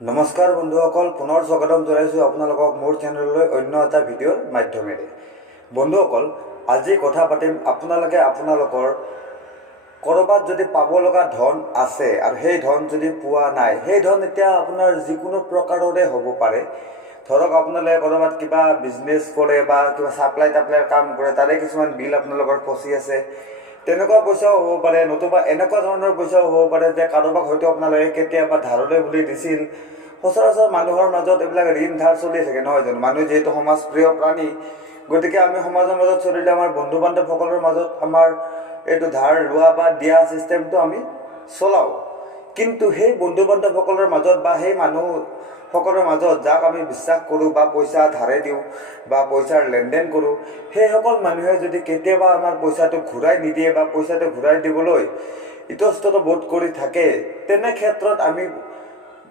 নমস্কাৰ বন্ধুসকল, পুনৰ স্বাগতম জনাইছোঁ আপোনালোকক মোৰ চেনেললৈ অন্য এটা ভিডিঅ'ৰ মাধ্যমেৰে। বন্ধুসকল, আজি কথা পাতিম আপোনালোকে আপোনালোকৰ ক'ৰবাত যদি পাব লগা ধন আছে আৰু সেই ধন যদি পোৱা নাই, সেই ধন এতিয়া আপোনাৰ যিকোনো প্ৰকাৰৰে হ'ব পাৰে। ধৰক আপোনালোকে ক'ৰবাত কিবা বিজনেছ কৰে বা কিবা ছাপ্লাই টাপ্লাইৰ কাম কৰে, তাৰে কিছুমান বিল আপোনালোকৰ ফচি আছে, তেনেকুৱা পইচাও হ'ব পাৰে। নতুবা এনেকুৱা ধৰণৰ পইচাও হ'ব পাৰে যে কাৰোবাক হয়তো আপোনালোকে কেতিয়াবা ধাৰলৈ বুলি দিছিল। সচৰাচৰ মানুহৰ মাজত এইবিলাক ঋণ ধাৰ চলি থাকে, নহয় জানো? মানুহ যিহেতু সমাজপ্ৰিয় প্ৰাণী, গতিকে আমি সমাজৰ মাজত চলিলে আমাৰ বন্ধু বান্ধৱসকলৰ মাজত আমাৰ এইটো ধাৰ লোৱা বা দিয়া ছিষ্টেমটো আমি চলাওঁ। কিন্তু সেই বন্ধু বান্ধৱসকলৰ মাজত বা সেই মানুহসকলৰ মাজত যাক আমি বিশ্বাস কৰোঁ বা পইচা ধাৰে দিওঁ বা পইচাৰ লেনদেন কৰোঁ, সেইসকল মানুহে যদি কেতিয়াবা আমাৰ পইচাটো ঘূৰাই নিদিয়ে বা পইচাটো ঘূৰাই দিবলৈ ইতস্তত বোধ কৰি থাকে, তেনে ক্ষেত্ৰত আমি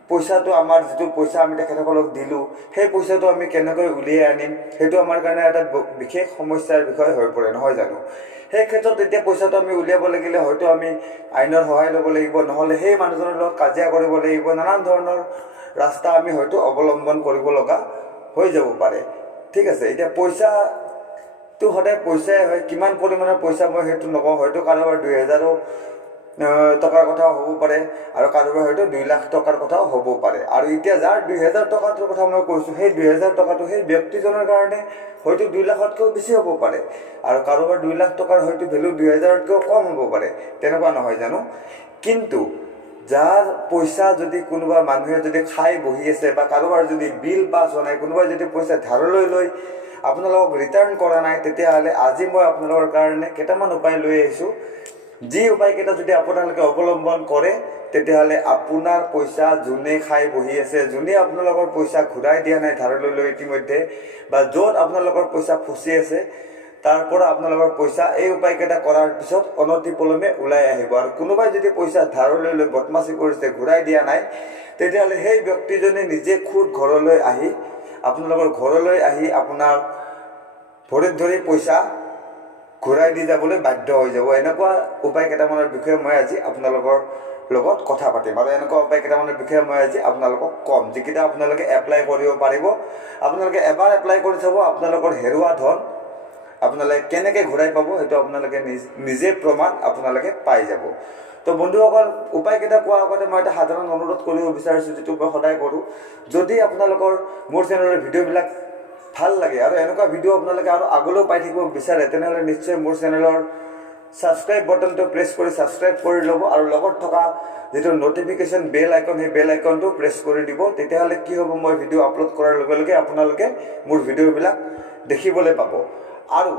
পইচাটো, আমাৰ যিটো পইচা আমি তেখেতসকলক দিলোঁ, সেই পইচাটো আমি কেনেকৈ উলিয়াই আনিম, সেইটো আমাৰ কাৰণে এটা বিশেষ সমস্যাৰ বিষয় হৈ পৰে, নহয় জানো? সেই ক্ষেত্ৰত এতিয়া পইচাটো আমি উলিয়াব লাগিলে হয়তো আমি আইনৰ সহায় ল'ব লাগিব, নহ'লে সেই মানুহজনৰ লগত কাজিয়া কৰিব লাগিব, নানান ধৰণৰ ৰাস্তা আমি হয়তো অৱলম্বন কৰিব লগা হৈ যাব পাৰে। ঠিক আছে, এতিয়া পইচাটো সদায় পইচাই হয়। কিমান পৰিমাণৰ পইচা মই সেইটো নকওঁ, হয়তো কাৰোবাৰ 2000 টকাৰ কথাও হ'ব পাৰে আৰু কাৰোবাৰ হয়তো 2 লাখ টকাৰ কথাও হ'ব পাৰে। আৰু এতিয়া যাৰ 2000 টকাটোৰ কথা মই কৈছোঁ, সেই 2000 টকাটো সেই ব্যক্তিজনৰ কাৰণে হয়তো 2 লাখতকৈও বেছি হ'ব পাৰে, আৰু কাৰোবাৰ 2 লাখ টকাৰ হয়তো ভেলু 2000তকৈও কম হ'ব পাৰে, তেনেকুৱা নহয় জানো? কিন্তু যাৰ পইচা যদি কোনোবা মানুহে যদি খাই বহি আছে বা কাৰোবাৰ যদি বিল পাছ হোৱা নাই, কোনোবাই যদি পইচা ধাৰলৈ লৈ আপোনালোকক ৰিটাৰ্ণ কৰা নাই, তেতিয়াহ'লে আজি মই আপোনালোকৰ কাৰণে কেইটামান উপায় লৈ আহিছোঁ। যি উপায়কেইটা যদি আপোনালোকে অৱলম্বন কৰে, তেতিয়াহ'লে আপোনাৰ পইচা যোনে খাই বহি আছে, যোনে আপোনালোকৰ পইচা ঘূৰাই দিয়া নাই ধাৰলৈ লৈ ইতিমধ্যে, বা য'ত আপোনালোকৰ পইচা ফচি আছে, তাৰ পৰা আপোনালোকৰ পইচা এই উপায়কেইটা কৰাৰ পিছত অনতি পলমে ওলাই আহিব। আৰু কোনোবাই যদি পইচা ধাৰলৈ লৈ বদমাচি কৰিছে, ঘূৰাই দিয়া নাই, তেতিয়াহ'লে সেই ব্যক্তিজনে নিজে খুদ ঘৰলৈ আহি, আপোনালোকৰ ঘৰলৈ আহি আপোনাৰ ভৰিত ধৰি পইচা ঘূৰাই দি যাবলৈ বাধ্য হৈ যাব। এনেকুৱা উপায় কেইটামানৰ বিষয়ে মই আজি আপোনালোকৰ লগত কথা পাতিম, আৰু এনেকুৱা উপায় কেইটামানৰ বিষয়ে মই আজি আপোনালোকক ক'ম, যিকেইটা আপোনালোকে এপ্লাই কৰিব পাৰিব। আপোনালোকে এবাৰ এপ্লাই কৰি চাব, আপোনালোকৰ হেৰুৱা ধন আপোনালোকে কেনেকৈ ঘূৰাই পাব, সেইটো আপোনালোকে নিজে প্ৰমাণ আপোনালোকে পাই যাব। তো বন্ধুসকল, উপায়কেইটা কোৱাৰ আগতে মই এটা সাধাৰণ অনুৰোধ কৰিব বিচাৰিছোঁ, যিটো মই সদায় কৰোঁ। যদি আপোনালোকৰ মোৰ চেনেলৰ ভিডিঅ'বিলাক ভাল লাগে আৰু এনেকুৱা ভিডিঅ' আপোনালোকে আৰু আগলৈও পাই থাকিব বিচাৰে, তেনেহ'লে নিশ্চয় মোৰ চেনেলৰ ছাবস্ক্ৰাইব বাটনটো প্ৰেছ কৰি ছাবস্ক্ৰাইব কৰি ল'ব, আৰু লগত থকা যিটো নটিফিকেশ্যন বেল আইকন, সেই বেল আইকনটো প্ৰেছ কৰি দিব। তেতিয়াহ'লে কি হ'ব, মই ভিডিঅ' আপলোড কৰাৰ লগে লগে আপোনালোকে মোৰ ভিডিঅ'বিলাক দেখিবলৈ পাব। আৰু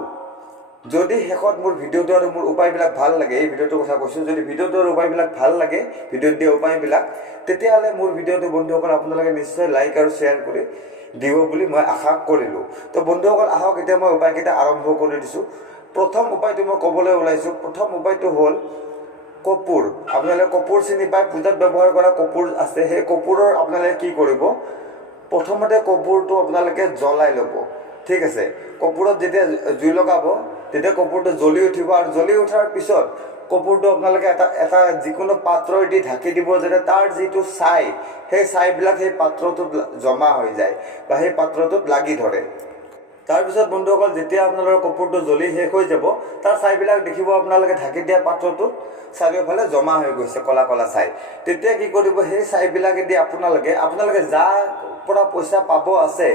যদি শেষত মোৰ ভিডিঅ'টো আৰু মোৰ উপায়বিলাক ভাল লাগে, এই ভিডিঅ'টোৰ কথা কৈছোঁ, যদি ভিডিঅ'টো আৰু উপায়বিলাক ভাল লাগে, ভিডিঅ'ত দিয়া উপায়বিলাক, তেতিয়াহ'লে মোৰ ভিডিঅ'টো বন্ধুসকল আপোনালোকে নিশ্চয় লাইক আৰু শ্বেয়াৰ কৰি দিব বুলি মই আশা কৰিলোঁ। তো বন্ধুসকল, আহক এতিয়া মই উপায়কেইটা আৰম্ভ কৰি দিছোঁ। প্ৰথম উপায়টো মই ক'বলৈ ওলাইছোঁ। প্ৰথম উপায়টো হ'ল কপোৰ। আপোনালোকে কপোৰ চিনি পায়, পূজাত ব্যৱহাৰ কৰা কপোৰ আছে। সেই কপোৰৰ আপোনালোকে কি কৰিব, প্ৰথমতে কপোৰটো আপোনালোকে জ্বলাই ল'ব। ঠিক আছে, কপোৰত যেতিয়া জুই লগাব, তেতিয়া কপোৰটো জ্বলি উঠিব, আৰু জ্বলি উঠাৰ পিছত কপোৰটো আপোনালোকে এটা যিকোনো পাত্ৰই দি ঢাকি দিব, যাতে তাৰ যিটো ছাই, সেই ছাইবিলাক সেই পাত্ৰটোত জমা হৈ যায় বা সেই পাত্ৰটোত লাগি ধৰে। তাৰপিছত বন্ধুসকল, যেতিয়া আপোনালোকৰ কপোৰটো জ্বলি শেষ হৈ যাব, তাৰ ছাইবিলাক দেখিব আপোনালোকে ঢাকি দিয়া পাত্ৰটোত চাৰিওফালে জমা হৈ গৈছে, ক'লা ক'লা ছাই। তেতিয়া কি কৰিব, সেই ছাইবিলাকেদি আপোনালোকে যাৰ পৰা পইচা পাব আছে,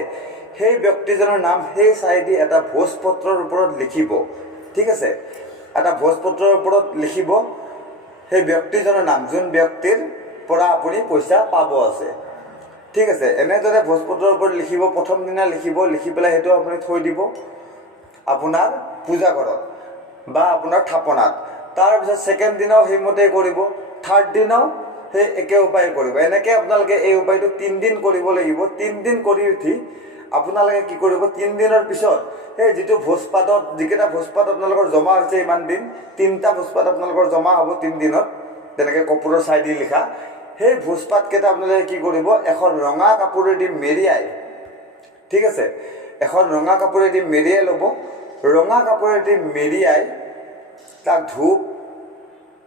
সেই ব্যক্তিজনৰ নাম সেই ছাই দি এটা ভোজপত্ৰৰ ওপৰত লিখিব। ঠিক আছে, এটা ভোজপত্ৰৰ ওপৰত লিখিব সেই ব্যক্তিজনৰ নাম, যোন ব্যক্তিৰ পৰা আপুনি পইচা পাব আছে। ঠিক আছে, এনেদৰে ভোজপত্ৰৰ ওপৰত লিখিব। প্ৰথম দিনা লিখি পেলাই সেইটো আপুনি থৈ দিব আপোনাৰ পূজা ঘৰত বা আপোনাৰ থাপনাত। তাৰপিছত ছেকেণ্ড দিনাও সেইমতেই কৰিব, থাৰ্ড দিনাও সেই একে উপায় কৰিব। এনেকৈ আপোনালোকে এই উপায়টো 3 দিন কৰিব লাগিব। 3 দিন কৰি উঠি আপোনালোকে কি কৰিব, 3 দিনৰ পিছত সেই যিটো ভোজপাতত, যিকেইটা ভোজপাত আপোনালোকৰ জমা হৈছে ইমান দিন, 3টা ভোজপাত আপোনালোকৰ জমা হ'ব 3 দিনত, তেনেকৈ কপোৰৰ ছাই দি লিখা। সেই ভোজপাতকেইটা আপোনালোকে কি কৰিব, এখন ৰঙা কাপোৰেদি মেৰিয়াই, ঠিক আছে, এখন ৰঙা কাপোৰেদি মেৰিয়াই ল'ব। ৰঙা কাপোৰেদি মেৰিয়াই তাক ধূপ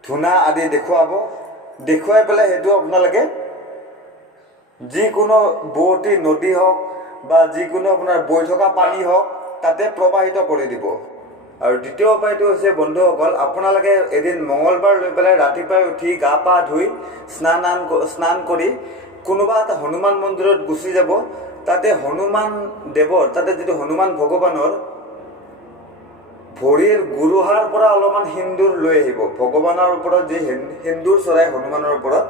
ধূনা আদি দেখুৱাই পেলাই সেইটো আপোনালোকে যিকোনো বোৱতী নদী হওক বা যিকোনো আপোনাৰ বৈ থকা পানী হওক তাতে প্ৰবাহিত কৰি দিব। আৰু দ্বিতীয় উপায়টো হৈছে বন্ধুসকল, আপোনালোকে এদিন মঙলবাৰ লৈ পেলাই ৰাতিপুৱাই উঠি গা পা ধুই স্নান কৰি কোনোবা এটা হনুমান মন্দিৰত গুচি যাব। তাতে হনুমান দেৱৰ, তাতে যিটো হনুমান ভগৱানৰ ভৰিৰ গুৰুহাৰ পৰা অলপমান সেন্দুৰ লৈ আহিব। ভগৱানৰ ওপৰত যি সেন্দুৰ চৰাই হনুমানৰ ওপৰত,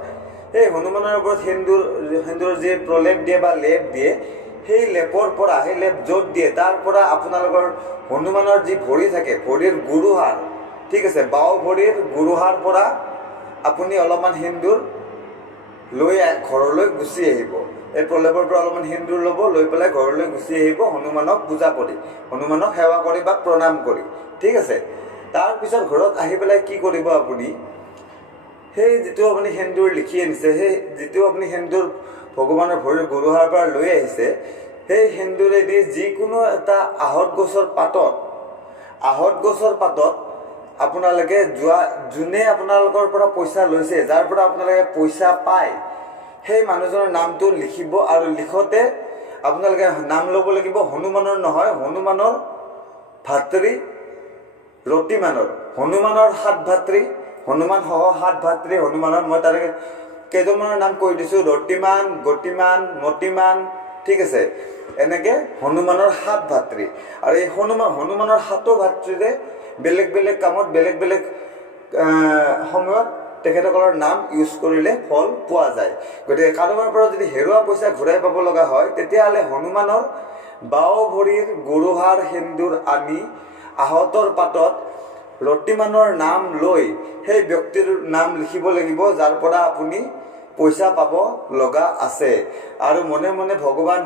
সেই হনুমানৰ ওপৰত সেন্দুৰ যি প্ৰলেপ দিয়ে বা লেপ দিয়ে, সেই লেপৰ পৰা, সেই লেপ য'ত দিয়ে তাৰ পৰা আপোনালোকৰ হনুমানৰ যি ভৰি থাকে, ভৰিৰ গুৰুহাৰ, ঠিক আছে, বাওঁ ভৰিৰ গুৰুহাৰ পৰা আপুনি অলপমান সেন্দুৰ লৈ ঘৰলৈ গুচি আহিব। এই প্ৰলেপৰ পৰা অলপমান সেন্দুৰ ল'ব, লৈ পেলাই ঘৰলৈ গুচি আহিব হনুমানক পূজা কৰি, হনুমানক সেৱা কৰি বা প্ৰণাম কৰি, ঠিক আছে। তাৰপিছত ঘৰত আহি পেলাই কি কৰিব আপুনি, সেই যিটো আপুনি সেন্দুৰ লিখি আনিছে, সেই যিটো আপুনি সেন্দুৰ ভগৱানৰ ভৰিৰ গুৰুহাৰ পৰা লৈ আহিছে, সেই সেন্দুৰেদি যিকোনো এটা আহঁত গছৰ পাতত আপোনালোকে যোনে আপোনালোকৰ পৰা পইচা লৈছে, যাৰ পৰা আপোনালোকে পইচা পায়, সেই মানুহজনৰ নামটো লিখিব। আৰু লিখোতে আপোনালোকে নাম ল'ব লাগিব হনুমানৰ নহয়, হনুমানৰ ভাতৃ ৰতিমানৰ, হনুমানৰ 7 ভাতৃ, হনুমান সহ 7 ভাতৃ হনুমানৰ। মই তাৰে কেইজনমানৰ নাম কৈ দিছোঁ, ৰতিমান, গতিমান, মতিমান, ঠিক আছে। এনেকৈ হনুমানৰ 7 ভাতৃ। আৰু এই হনুমানৰ 7 ভাতৃৰে বেলেগ বেলেগ কামত বেলেগ বেলেগ সময়ত তেখেতসকলৰ নাম ইউজ কৰিলে ফল পোৱা যায়। গতিকে কাৰোবাৰ পৰা যদি হেৰুৱা পইচা ঘূৰাই পাব লগা হয়, তেতিয়াহ'লে হনুমানৰ বাওঁ ভৰিৰ গুৰুহাৰ সেন্দুৰ আনি আহঁতৰ পাতত ৰতিমানৰ নাম লৈ সেই ব্যক্তিৰ নাম লিখিব লাগিব, যাৰ পৰা আপুনি পইচা পাব লগা আছে। আৰু মনে মনে ভগৱান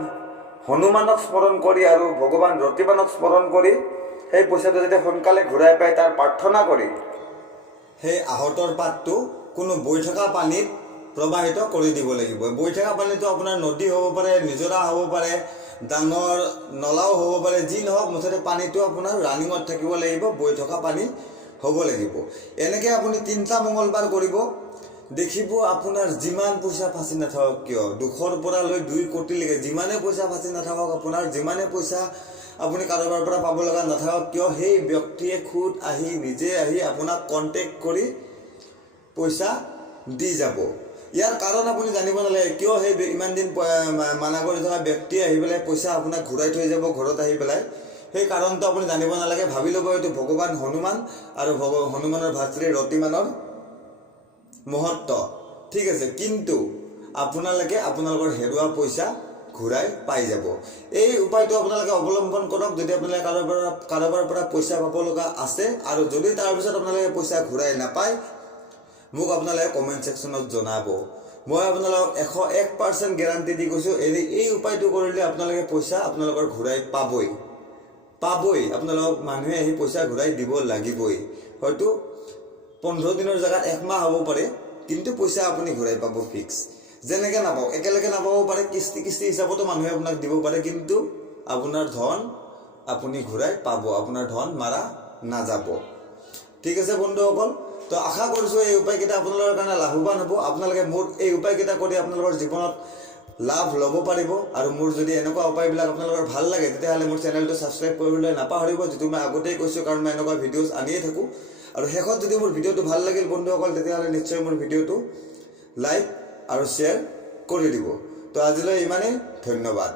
হনুমানক স্মৰণ কৰি আৰু ভগৱান ৰতিমানক স্মৰণ কৰি সেই পইচাটো যাতে সোনকালে ঘূৰাই পায় তাৰ প্ৰাৰ্থনা কৰি সেই আহঁতৰ পাতটো কোনো বৈ থকা পানীত প্ৰবাহিত কৰি দিব লাগিব। বৈ থকা পানীটো আপোনাৰ নদী হ'ব পাৰে, নিজৰা হ'ব পাৰে, ডাঙৰ নলাও হ'ব পাৰে, যি নহওক মুঠতে পানীটো আপোনাৰ ৰানিঙত থাকিব লাগিব, বৈ থকা পানী হ'ব লাগিব। এনেকৈ আপুনি 3টা মঙলবাৰ কৰিব, দেখিব আপোনাৰ যিমান পইচা ফাঁচি নাথাকক কিয়, 200ৰ পৰা লৈ 2 কোটিলৈকে যিমানে পইচা ফাঁচি নাথাকক আপোনাৰ, যিমানে পইচা আপুনি কাৰোবাৰ পৰা পাব লগা নাথাকক কিয়, সেই ব্যক্তিয়ে খুদ আহি নিজে আহি আপোনাক কণ্টেক্ট কৰি পইচা দি যাব। ইয়াৰ কাৰণ আপুনি জানিব নালাগে, কিয় সেই ইমান দিন মানা কৰি থকা ব্যক্তিয়ে আহি পেলাই পইচা আপোনাক ঘূৰাই থৈ যাব ঘৰত আহি পেলাই, সেই কাৰণটো আপুনি জানিব নালাগে। ভাবি ল'ব এইটো ভগৱান হনুমান আৰু হনুমানৰ ভাতৃ ৰতিমানৰ মহত্ব, ঠিক আছে। কিন্তু আপোনালোকে আপোনালোকৰ হেৰুৱা পইচা ঘূৰাই পাই যাব। এই উপায়টো আপোনালোকে অৱলম্বন কৰক যদি আপোনালোকে কাৰোবাৰ পৰা পইচা পাব লগা আছে। আৰু যদি তাৰপিছত আপোনালোকে পইচা ঘূৰাই নাপায়, মোক আপোনালোকে কমেণ্ট ছেকশ্যনত জনাব। মই আপোনালোকক 101% গেৰাণ্টি দি কৈছোঁ, এই উপায়টো কৰিলে আপোনালোকে পইচা আপোনালোকৰ ঘূৰাই পাবই। আপোনালোকক মানুহে আহি পইচা ঘূৰাই দিব লাগিবই। হয়তো 15 দিনৰ জেগাত 1 মাহ হ'ব পাৰে, কিন্তু পইচা আপুনি ঘূৰাই পাব ফিক্স। যেনেকৈ নাপাওক, একেলগে নাপাব পাৰে, কিস্তি হিচাপতো মানুহে আপোনাক দিব পাৰে, কিন্তু আপোনাৰ ধন আপুনি ঘূৰাই পাব, আপোনাৰ ধন মাৰা নাযাব। ঠিক আছে বন্ধুসকল, তো আশা কৰিছোঁ এই উপায়কেইটা আপোনালোকৰ কাৰণে লাভৱান হ'ব। আপোনালোকে মোৰ এই উপায়কেইটা কৰি আপোনালোকৰ জীৱনত লাভ ল'ব পাৰিব। আৰু মোৰ যদি এনেকুৱা উপায়বিলাক আপোনালোকৰ ভাল লাগে, তেতিয়াহ'লে মোৰ চেনেলটো ছাবস্ক্ৰাইব কৰিবলৈ নাপাহৰিব, যিটো মই আগতেই কৈছোঁ, কাৰণ মই এনেকুৱা ভিডিঅ'জ আনিয়ে থাকোঁ। আৰু শেষত যদি মোৰ ভিডিঅ'টো ভাল লাগিল বন্ধুসকল, তেতিয়াহ'লে নিশ্চয় মোৰ ভিডিঅ'টো লাইক আৰু শ্বেয়াৰ কৰি দিব। তো আজিলৈ ইমানেই, ধন্যবাদ।